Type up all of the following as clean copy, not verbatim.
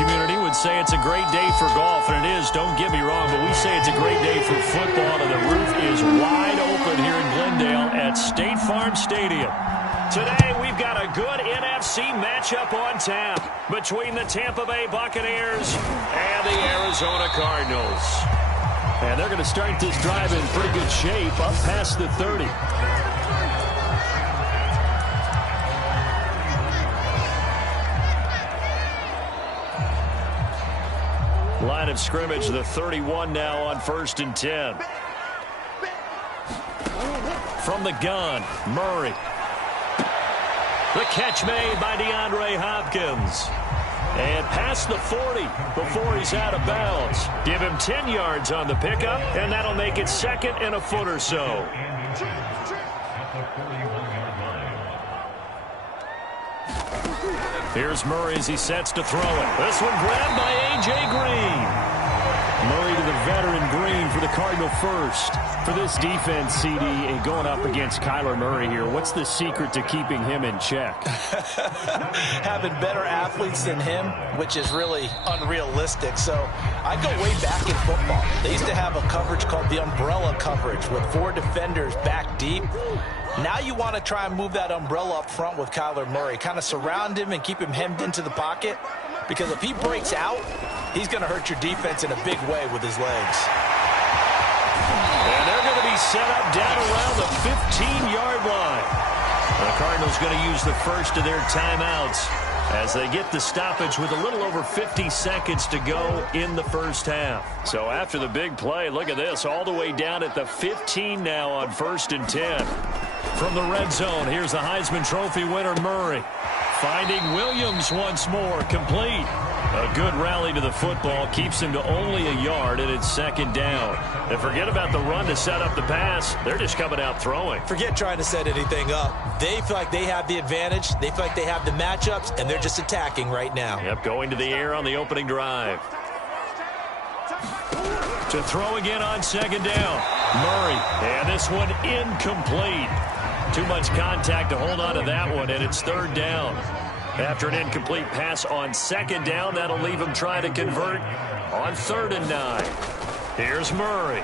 community would say it's a great day for golf, and it is, don't get me wrong, but we say it's a great day for football, and the roof is wide open here in Glendale at State Farm Stadium. Today, we've got a good NFC matchup on tap between the Tampa Bay Buccaneers and the Arizona Cardinals. And they're going to start this drive in pretty good shape up past the 30. Line of scrimmage, the 31 now on 1st and 10. From the gun, Murray. The catch made by DeAndre Hopkins. And past the 40 before he's out of bounds. Give him 10 yards on the pickup, and that'll make it 2nd and a foot or so. Here's Murray as he sets to throw it. This one grabbed by A.J. Green. Murray to the veteran Green for the Cardinal first. For this defense, CD, and going up against Kyler Murray here, what's the secret to keeping him in check? Having better athletes than him, which is really unrealistic. So I go way back in football. They used to have a coverage called the umbrella coverage with 4 defenders back deep. Now you want to try and move that umbrella up front with Kyler Murray. Kind of surround him and keep him hemmed into the pocket. Because if he breaks out, he's going to hurt your defense in a big way with his legs. And they're going to be set up down around the 15-yard line. The Cardinals going to use the first of their timeouts as they get the stoppage with a little over 50 seconds to go in the first half. So after the big play, look at this, all the way down at the 15 now on 1st and 10. From the red zone, here's the Heisman Trophy winner, Murray. Finding Williams once more, complete. A good rally to the football, keeps him to only a yard, and it's 2nd down. And forget about the run to set up the pass. They're just coming out throwing. Forget trying to set anything up. They feel like they have the advantage. They feel like they have the matchups, and they're just attacking right now. Yep, going to the air on the opening drive. To throw again on 2nd down. Murray, and this one incomplete. Too much contact to hold on to that one, and it's 3rd down. After an incomplete pass on 2nd down, that'll leave him trying to convert on 3rd and 9. Here's Murray.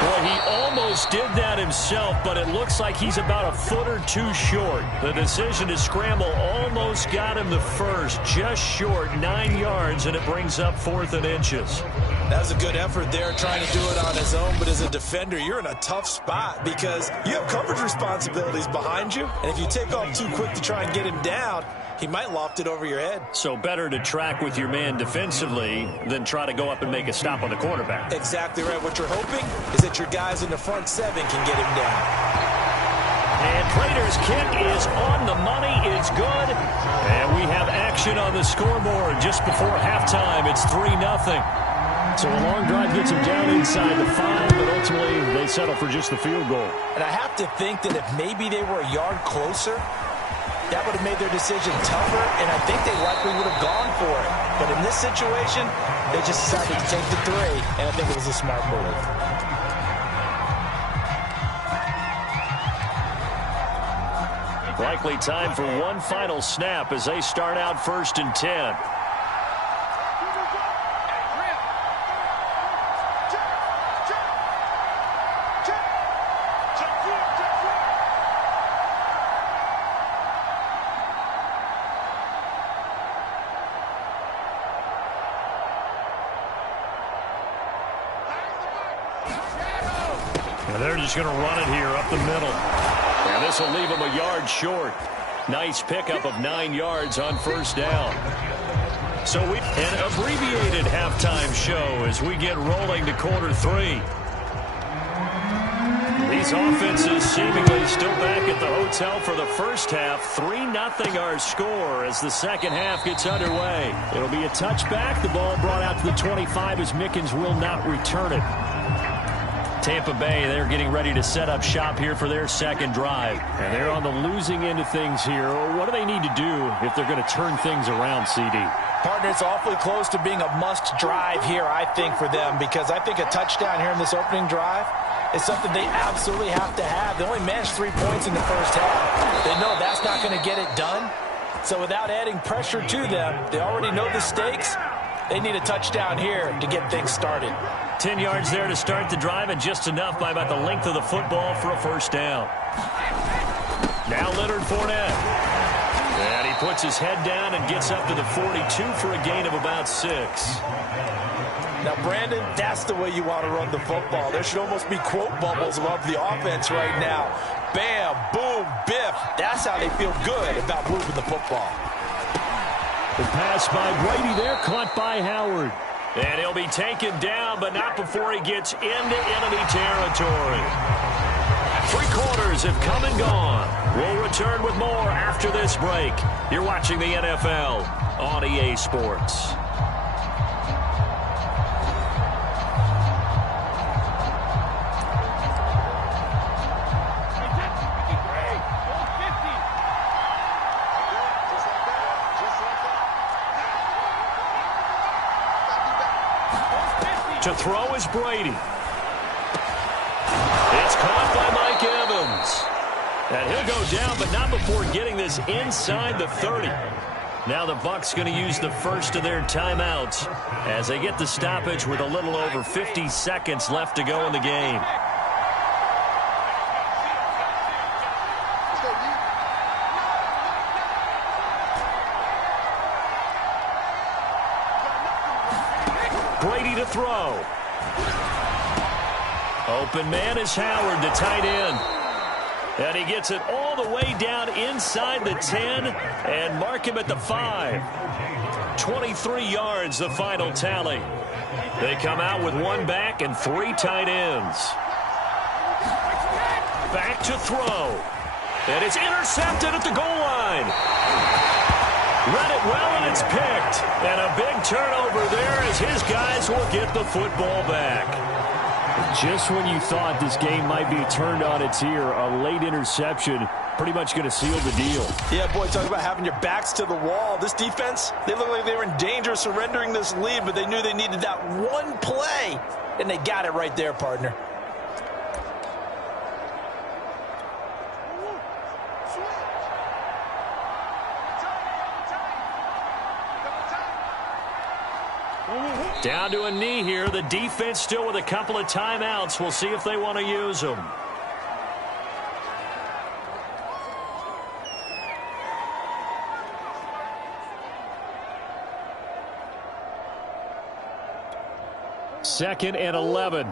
Boy, he almost did that himself, but it looks like he's about a foot or 2 short. The decision to scramble almost got him the first, just short, 9 yards, and it brings up 4th and inches. That was a good effort there, trying to do it on his own, but as a defender, you're in a tough spot because you have coverage responsibilities behind you, and if you take off too quick to try and get him down, he might loft it over your head. So better to track with your man defensively than try to go up and make a stop on the quarterback. Exactly right. What you're hoping is that your guys in the front 7 can get him down. And Prater's kick is on the money. It's good. And we have action on the scoreboard just before halftime. It's 3-0. So a long drive gets them down inside the 5, but ultimately they settle for just the field goal. And I have to think that if maybe they were a yard closer, that would have made their decision tougher, and I think they likely would have gone for it. But in this situation, they just decided to take the 3, and I think it was a smart move. Likely time for one final snap as they start out 1st and 10. And they're just going to run it here up the middle. And this will leave them a yard short. Nice pickup of 9 yards on 1st down. So an abbreviated halftime show as we get rolling to quarter 3. These offenses seemingly still back at the hotel for the first half. 3-0 our score as the second half gets underway. It'll be a touchback. The ball brought out to the 25 as Mickens will not return it. Tampa Bay, they're getting ready to set up shop here for their second drive. And they're on the losing end of things here. What do they need to do if they're going to turn things around, CD? Partner, it's awfully close to being a must drive here, I think, for them, because I think a touchdown here in this opening drive is something they absolutely have to have. They only managed 3 points in the first half. They know that's not going to get it done. So without adding pressure to them, they already know the stakes. They need a touchdown here to get things started. 10 yards there to start the drive, and just enough by about the length of the football for a first down. Now Leonard Fournette. And he puts his head down and gets up to the 42 for a gain of about 6. Now, Brandon, that's the way you want to run the football. There should almost be quote bubbles above the offense right now. Bam, boom, biff. That's how they feel good about moving the football. The pass by Brady there, caught by Howard. And he'll be taken down, but not before he gets into enemy territory. 3 quarters have come and gone. We'll return with more after this break. You're watching the NFL on EA Sports. To throw is Brady. It's caught by Mike Evans. And he'll go down, but not before getting this inside the 30. Now the Bucs going to use the first of their timeouts as they get the stoppage with a little over 50 seconds left to go in the game. Brady to throw. Open man is Howard, the tight end. And he gets it all the way down inside the 10 and mark him at the 5. 23 yards, the final tally. They come out with 1 back and 3 tight ends. Back to throw. And it's intercepted at the goal line. Read it well, and it's picked. And a big turnover there as his guys will get the football back. Just when you thought this game might be turned on its ear, a late interception pretty much going to seal the deal. Yeah, boy, talk about having your backs to the wall. This defense, they look like they were in danger of surrendering this lead, but they knew they needed that one play, and they got it right there, partner. Down to a knee here. The defense still with a couple of timeouts. We'll see if they want to use them. Second and 11.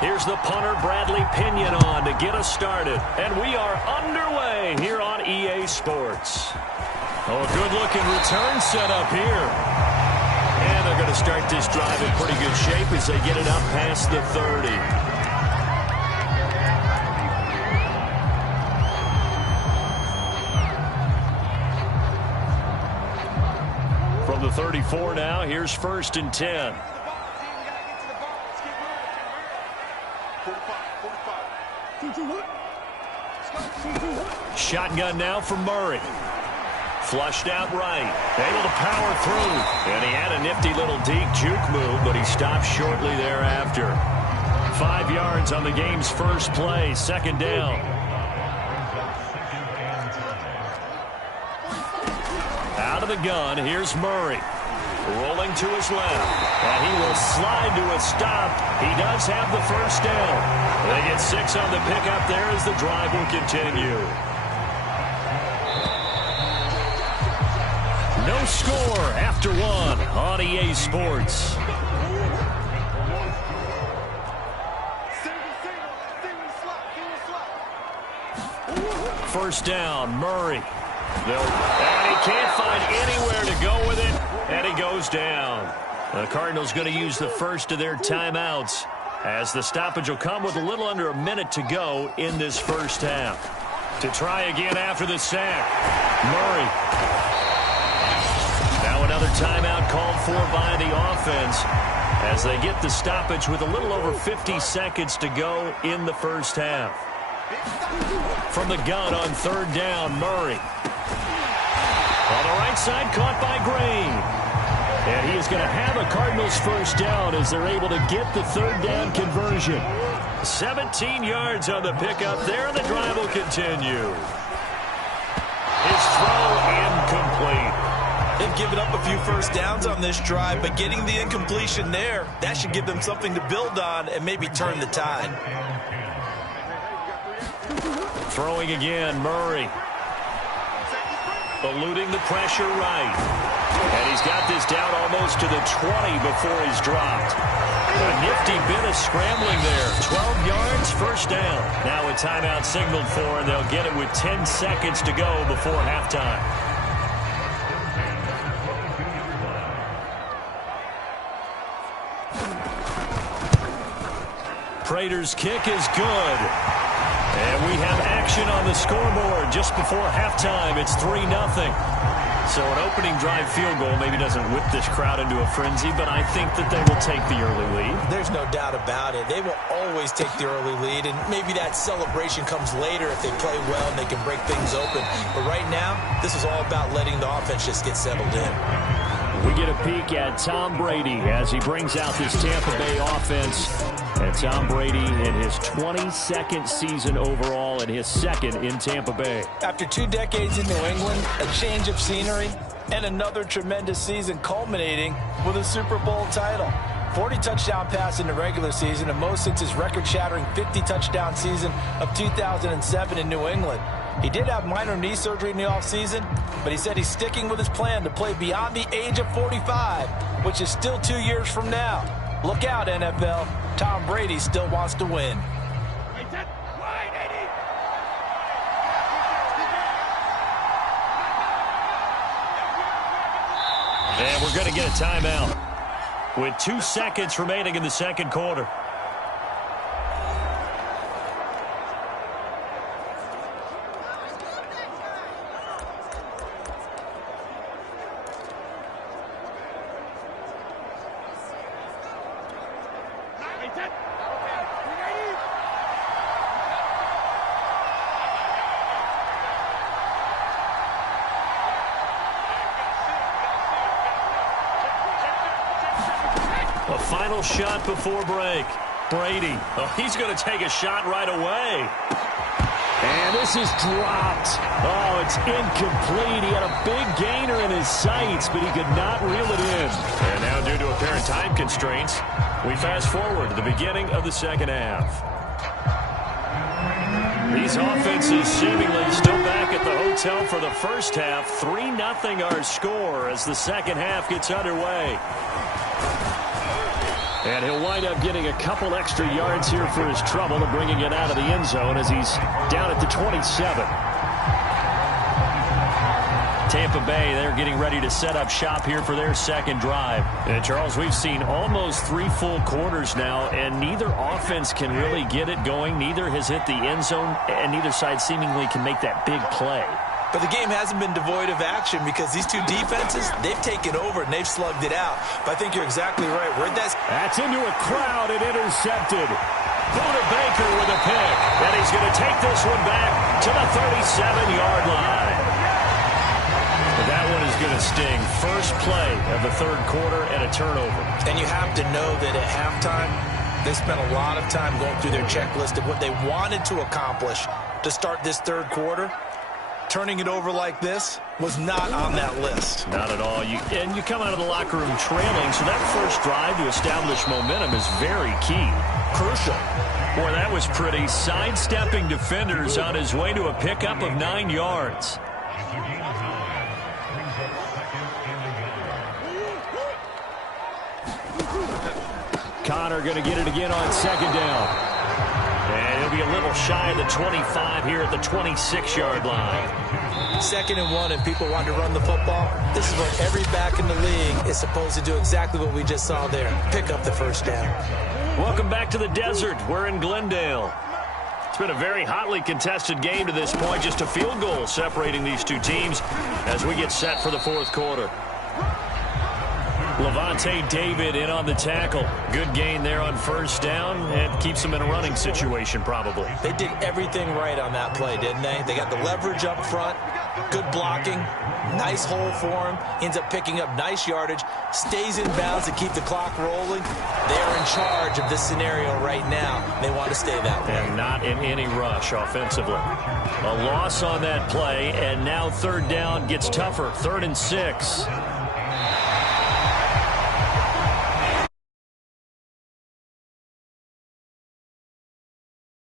Here's the punter, Bradley Pinion, on to get us started. And we are underway here on EA Sports. Oh, a good-looking return set up here. And they're going to start this drive in pretty good shape as they get it up past the 30. From the 34 now, here's 1st and 10. Shotgun now for Murray. Flushed out right. Able to power through. And he had a nifty little deep juke move, but he stopped shortly thereafter. 5 yards on the game's first play. 2nd down. Out of the gun, here's Murray. Rolling to his left. And he will slide to a stop. He does have the first down. They get 6 on the pickup there as the drive will continue. No score after 1 on EA Sports. First down, Murray. And he can't find anywhere to go with it, and he goes down. The Cardinals going to use the first of their timeouts as the stoppage will come with a little under a minute to go in this first half. To try again after the sack, Murray. Now another timeout called for by the offense. as they get the stoppage with a little over 50 seconds to go in the first half. From the gun on third down, Murray. On the right side, caught by Green. And he is going to have a Cardinals first down as they're able to get the third down conversion. 17 yards on the pickup there, and the drive will continue. His throw incomplete. They've given up a few first downs on this drive, but getting the incompletion there, that should give them something to build on and maybe turn the tide. Throwing again, Murray. Eluding the pressure right. And he's got this down almost to the 20 before he's dropped. A nifty bit of scrambling there. 12 yards, first down. Now a timeout signaled for, and they'll get it with 10 seconds to go before halftime. Prater's kick is good. And we have action on the scoreboard just before halftime. It's 3-0. So an opening drive field goal maybe doesn't whip this crowd into a frenzy, but I think that they will take the early lead. There's no doubt about it. They will always take the early lead, and maybe that celebration comes later if they play well and they can break things open. But right now, this is all about letting the offense just get settled in. We get a peek at Tom Brady as he brings out this Tampa Bay offense. And Tom Brady in his 22nd season overall and his second in Tampa Bay. After 2 decades in New England, a change of scenery, and another tremendous season culminating with a Super Bowl title. 40 touchdown pass in the regular season, and most since his record-shattering 50-touchdown season of 2007 in New England. He did have minor knee surgery in the offseason, but he said he's sticking with his plan to play beyond the age of 45, which is still 2 years from now. Look out, NFL. Tom Brady still wants to win. And we're going to get a timeout with 2 seconds remaining in the second quarter. A final shot before break. Brady. Oh, he's going to take a shot right away. And this is dropped. Oh, it's incomplete. He had a big gainer in his sights, but he could not reel it in. And now, due to apparent time constraints, we fast forward to the beginning of the second half. These offenses seemingly still back at the hotel for the first half. 3-0 our score as the second half gets underway. And he'll wind up getting a couple extra yards here for his trouble and bringing it out of the end zone as he's down at the 27. Tampa Bay, they're getting ready to set up shop here for their second drive. And Charles, we've seen almost 3 full quarters now, and neither offense can really get it going. Neither has hit the end zone, and neither side seemingly can make that big play. But the game hasn't been devoid of action because these two defenses, they've taken over and they've slugged it out. But I think you're exactly right. That's into a crowd and intercepted. Buda Baker with a pick. And he's going to take this one back to the 37-yard line. But that one is going to sting. First play of the third quarter and a turnover. And you have to know that at halftime, they spent a lot of time going through their checklist of what they wanted to accomplish to start this third quarter. Turning it over like this was not on that list. Not at all. And you come out of the locker room trailing, so that first drive to establish momentum is very key. Crucial. Boy, that was pretty. Sidestepping defenders on his way to a pickup of 9 yards. Connor going to get it again on second down. And he'll be a little shy of the 25 here at the 26-yard line. 2nd and 1, and people want to run the football. This is what every back in the league is supposed to do, exactly what we just saw there. Pick up the first down. Welcome back to the desert. We're in Glendale. It's been a very hotly contested game to this point. Just a field goal separating these two teams as we get set for the fourth quarter. Levante David in on the tackle. Good gain there on first down and keeps him in a running situation probably. They did everything right on that play, didn't they? They got the leverage up front, good blocking, nice hole for him, ends up picking up nice yardage, stays in bounds to keep the clock rolling. They're in charge of this scenario right now. They want to stay that way. And not in any rush offensively. A loss on that play, and now third down gets tougher. 3rd and 6.